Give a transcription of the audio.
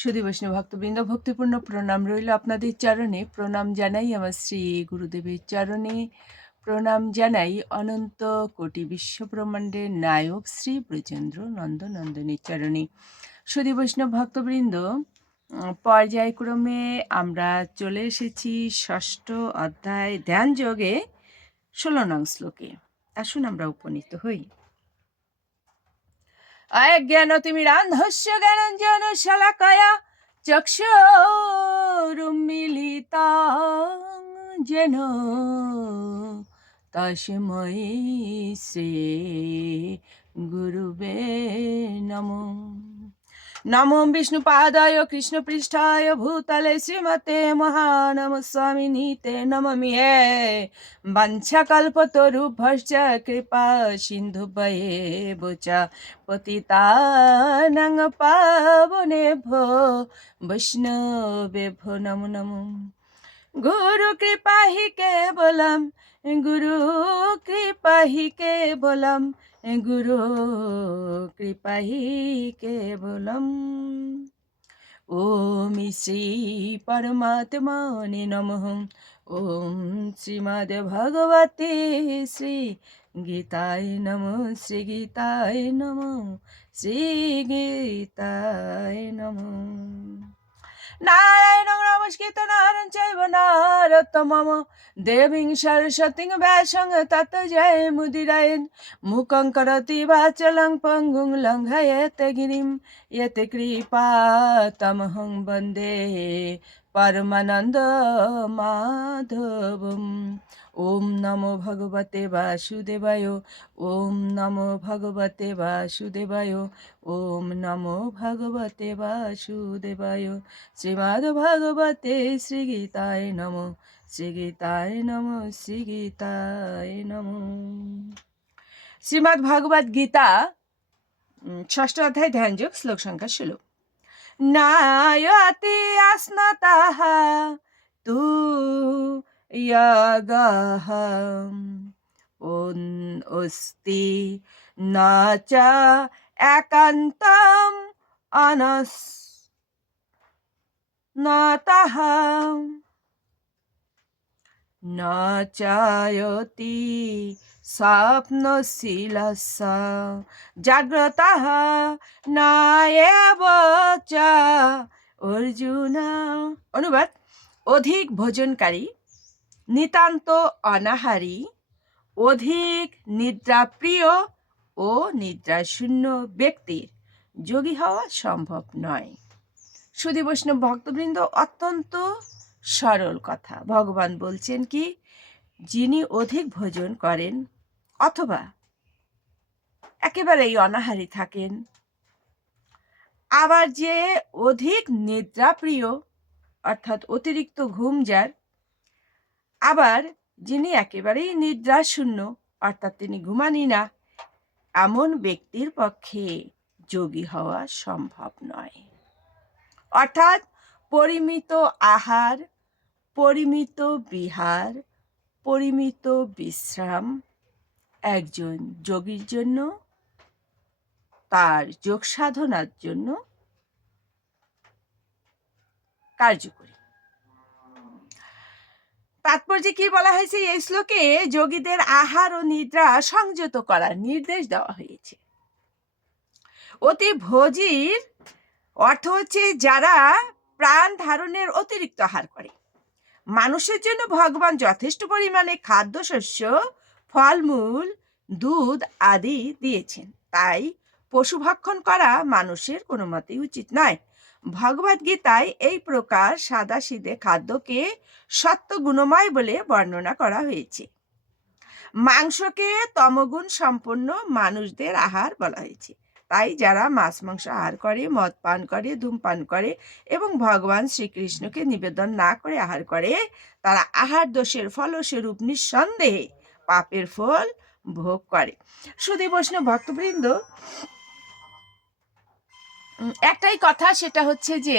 সুধী বৈষ্ণব ভক্তবৃন্দ, ভক্তিপূর্ণ প্রণাম রইল আপনাদের চরণে। প্রণাম জানাই আমার শ্রী গুরুদেবের চরণে। প্রণাম জানাই অনন্ত কোটি বিশ্বব্রহ্মাণ্ডের নায়ক শ্রী ব্রজেন্দ্র নন্দনন্দনের চরণে। সুধী বৈষ্ণব ভক্তবৃন্দ, পর্যায়ক্রমে আমরা চলে এসেছি ষষ্ঠ অধ্যায় ধ্যান যোগে 16 নং শ্লোকে। আসুন আমরা উপনীত হই। অজ্ঞানতিমিরান্ধস্য জ্ঞানাঞ্জন শলাকয়া চক্ষুরুন্মিলিতাং যেন তস্मै শ্রী গুরুবে নমঃ। নমো বিষ্ণুপাদায় কৃষ্ণপৃষ্ঠায় ভূতলে শ্রীমতে মহানমস্বামিনীতে নমামি হে বাঞ্ছাকল্পতরুভ্যশ্চ কৃপা সিন্ধুভ্যেব চ পতিতানাং পাবনেভ্যো বৈষ্ণবেভ্যো নমো নমঃ। গুরু কৃপা হি কেবলম, গুরু কৃপা হি কেবলম, গুরু কৃপা হি কেবলম। ওম শ্রী পরমাত্মনে নমঃ। ওম শ্রীমদ্ ভগবতে শ্রী গীতায় নমঃ। শ্রী গীতায় নমঃ। শ্রী গীতায় নমঃ। নারায়ণং নমস্কৃত নরং চৈব নরোত্তমম দেবীং সরস্বতীং ব্যাসং ততো জয়মুদীরয়েৎ। মুখং করোতি বাচালং পঙ্গুং লঙ্ঘয়েতে গিরিম ইয়তে কৃপা তমহং বন্দে পরমানন্দ মাধবম। ওম নমো ভগবতে বাসুদেবায়। ওম নমো ভগবতে বাসুদেবায়। ওম নমো ভগবতে বাসুদেবায়। শ্রীমদ্ ভগবতে শ্রী গীতায় নমঃ। শ্রী গীতায় নমঃ। শ্রী গীতায় নমঃ। শ্রীমদ্ ভগবদ গীতা ষষ্ঠ অধ্যায় ধ্যান যোগ শ্লোক সংখ্যা 16। নায়তি আসনাতাহ তু ইয়াগাহ অস্তি না চা একান্তম অনস নতঃ ন চায়তি স্বপ্নশীলস্য জাগ্রতঃ নায়েব চ অর্জুন। অনুবাদ: অধিক ভোজনকারী, নিতান্ত অনাহারী, অধিক নিদ্রাপ্রিয় ও নিদ্রাশূন্য ব্যক্তির যোগী হওয়া সম্ভব নয়। সুধী বৈষ্ণব ভক্তবৃন্দ, অত্যন্ত সরল কথা। ভগবান বলছেন কি, যিনি অধিক ভোজন করেন অথবা একেবারেই অনাহারী থাকেন, আবার যে অধিক নিদ্রাপ্রিয় অর্থাৎ অতিরিক্ত ঘুম যার, আবার যিনি একেবারেই নিদ্রাশূন্য অর্থাৎ তিনি ঘুমানি না, এমন ব্যক্তির পক্ষে যোগী হওয়া সম্ভব নয়। অর্থাৎ পরিমিত আহার, পরিমিত বিহার, পরিমিত বিশ্রাম একজন যোগীর জন্য, তার যোগ সাধনার জন্য কার্যকরী। তাৎপর্যে কি বলা হয়েছে এই শ্লোকে? যোগীদের আহার ও নিদ্রা সংযত করার নির্দেশ দেওয়া হয়েছে। অতি ভোজীর অর্থ হচ্ছে যারা প্রাণ ধারণের অতিরিক্ত আহার করে। মানুষের জন্য ভগবান যথেষ্ট পরিমাণে খাদ্যশস্য, ফলমূল, দুধ আদি দিয়েছেন, তাই পশু ভক্ষণ করা মানুষের কোনো মতেই উচিত নয়। ভগবদ গীতায় এই প্রকার সাদাসিধে খাদ্যকে সত্য গুণময় বলে বর্ণনা করা হয়েছে। মাংসকে তমগুণ সম্পন্ন মানুষদের আহার বলা হয়েছে। তাই যারা মাছ মাংস আহার করে, মদ পান করে, ধূমপান করে এবং ভগবান শ্রীকৃষ্ণকে নিবেদন না করে আহার করে, তারা আহার দোষের ফলস্বরূপ নিঃসন্দেহে পাপের ফল ভোগ করে। সুধী বৈষ্ণব ভক্তবৃন্দ, একটাই কথা, সেটা হচ্ছে যে